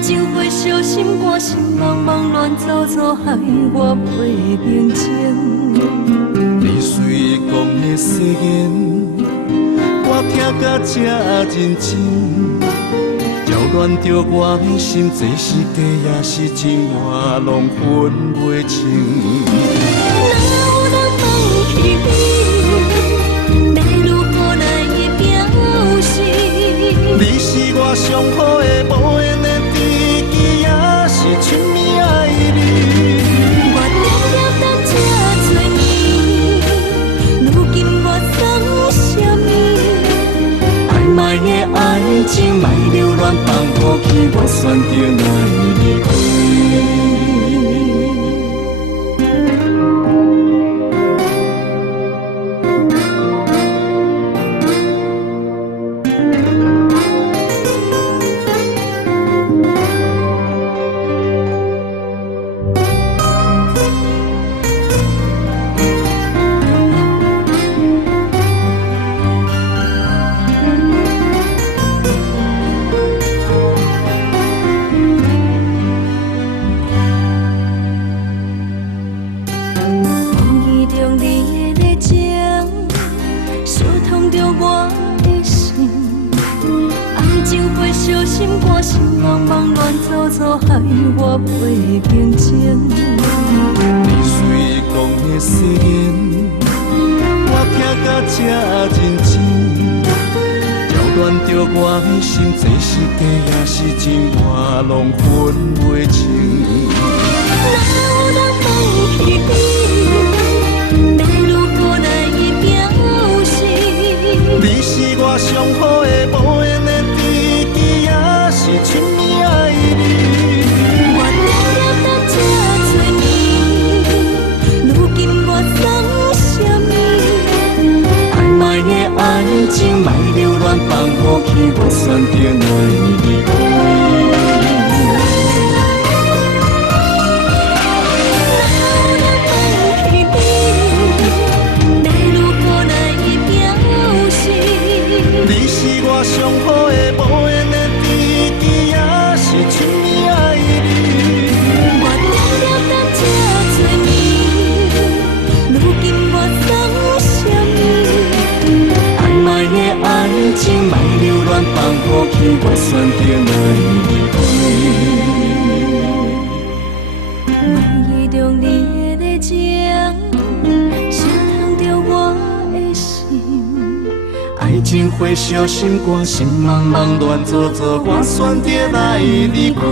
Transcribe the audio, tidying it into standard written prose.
情花小心肝，心茫茫乱走走，害我袂平静。你随讲的誓言，我听甲这认真，扰乱着我的心，这是假也是真，我拢分袂清。哪有人放弃你，要如何来表示？你是我上好的无缘的知己，也是亲密爱侣。我定定等这多年，如今我算什么？暧昧的爱情，莫留恋放过去，我选择来离开。小心肝，心茫茫乱走走，害我袂平静。你随讲的誓言，我听甲这认真，扰乱着我的心，这是假也是真，我拢分袂清。哪有人放弃你，要如何来表示？你是我上好的无缘的知己，也是亲密爱侣。我定定等这多年，如今我算什么？暧昧的爱情，莫留恋放过去，我选择来离开。你是我上好的无缘的知己，也是亲密爱侣。我定定等这多年，如今我算什么？暧昧的爱情，莫留恋放过去，我选择来离开。梦意中你的热情，伤痛着我的心。爱情花小心肝，心茫茫乱糟糟，我选择来离开。